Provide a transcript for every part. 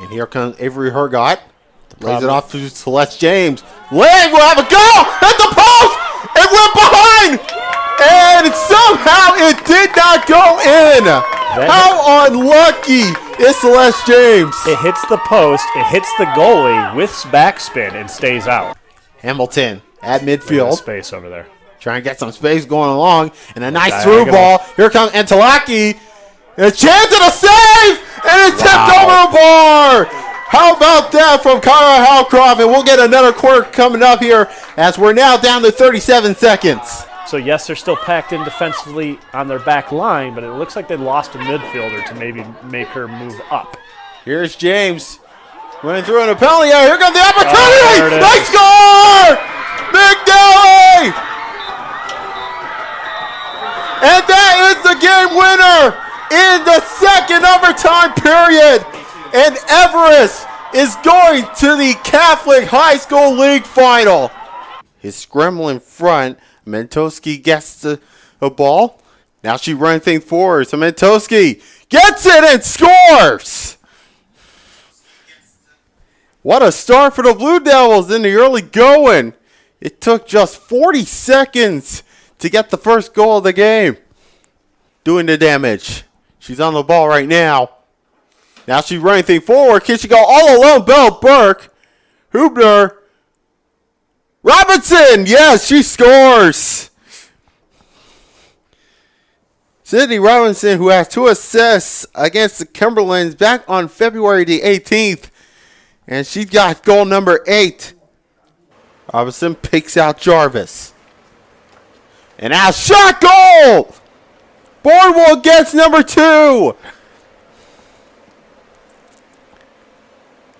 And here comes Avery Hergott. Lays it off to Celeste James. Leg will have a go! Hit the post! It went behind! And somehow it did not go in! How unlucky is Celeste James? It hits the post, it hits the goalie with backspin and stays out. Hamilton at midfield. Space over there. Trying to get some space going along. And a nice through ball. Here comes Antelaki. A chance at a save! And it's tipped over the bar! How about that from Kara Halcroft? And we'll get another quarter coming up here as we're now down to 37 seconds. So, yes, they're still packed in defensively on their back line, but it looks like they lost a midfielder to maybe make her move up. Here's James. Running through in a penalty area. Here comes the opportunity! They score! McNally! And that is the game winner in the second overtime period. And Everest is going to the Catholic High School League Final. His scramble in front. Mentowski gets the ball. Now she runs things forward. So Mentowski gets it and scores. What a start for the Blue Devils in the early going. It took just 40 seconds to get the first goal of the game. Doing the damage. She's on the ball right now. Now she's running things forward. Can she go all alone? Bell Burke. Hubner. Robinson. Yes, she scores. Sydney Robinson, who has 2 assists against the Cumberlands back on February the 18th. And she's got goal number 8. Robinson picks out Jarvis. And now shot goal! Boardwalk gets number 2.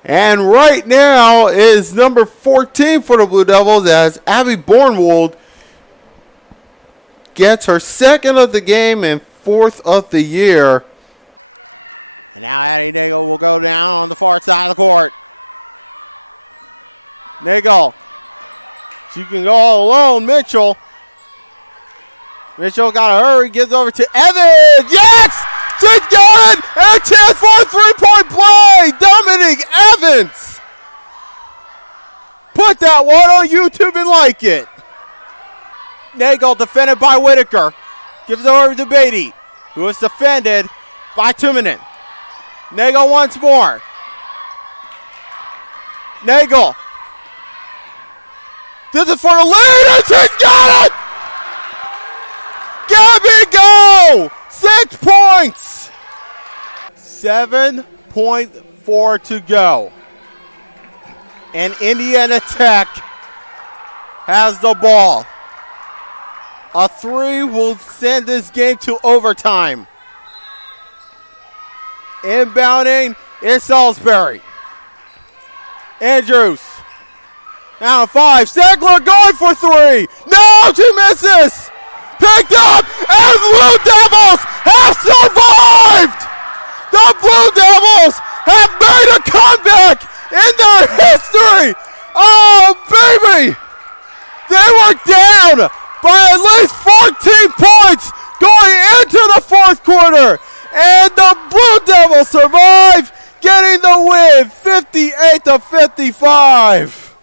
And right now is number 14 for the Blue Devils as Abby Bornwald gets her 2nd of the game and 4th of the year. And now Addie Nagel will go down on the far side of the court. Nagel. She can go all alone. Mitchell. Mitchell got to hurry. Gives over to Evans. Yes! She's got it! And a chance for a 3-point play! Dominic Evans! Put that one on YouTube and like it. Nagel defended by Whitaker. Gives it over to Beatty, who is defended by Tuminen. Nagel once more. Nagel. This is for the lead, and she's got it! Gabby, go! 6 points! 7.4 to go. And Indiana Tech has the ball. A 3 will send this game to overtime. Inbounding is Salisbury. Andrews. Now 5. Stegler going for 3. No, she misses! Picked up, and Blue Devils have survived! The Blue Devils have made a comeback in their history! Oh, baby! They were down by at least 14 points going into the 4th quarter, and the Blue Devils survive, getting the win 58-55.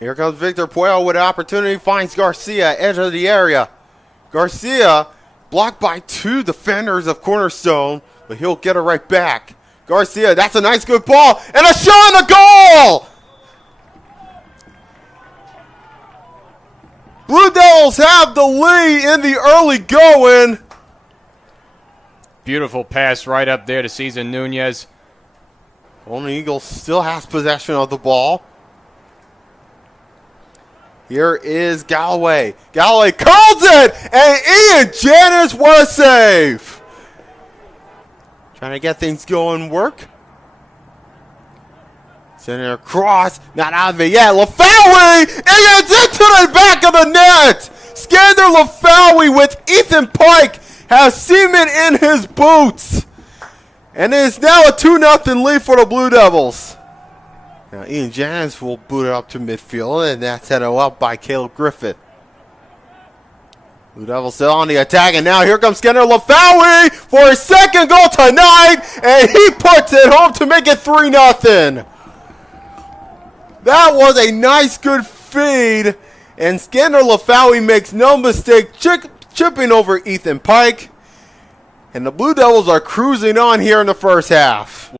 Here comes Victor Puello with an opportunity, finds Garcia, edge of the area. Garcia blocked by 2 defenders of Cornerstone, but he'll get it right back. Garcia, that's a nice good ball, and a shot on the goal! Blue Devils have the lead in the early going. Beautiful pass right up there to Cesar Nunez. Golden Eagles still has possession of the ball. Here is Galloway. Galloway curls it, and Ian Janis, what a save. Trying to get things going, work. Sending it across, not out of it yet. Lafauwe, Ian's into the back of the net. Skander Lafauwe with Ethan Pike has semen in his boots. And it is now a 2-0 lead for the Blue Devils. Now Ian Janis will boot it up to midfield, and that's headed up by Caleb Griffith. Blue Devils still on the attack, and now here comes Skinner Lafawi for his second goal tonight, and he puts it home to make it 3-0. That was a nice, good feed, and Skinner Lafawi makes no mistake chipping over Ethan Pike, and the Blue Devils are cruising on here in the first half.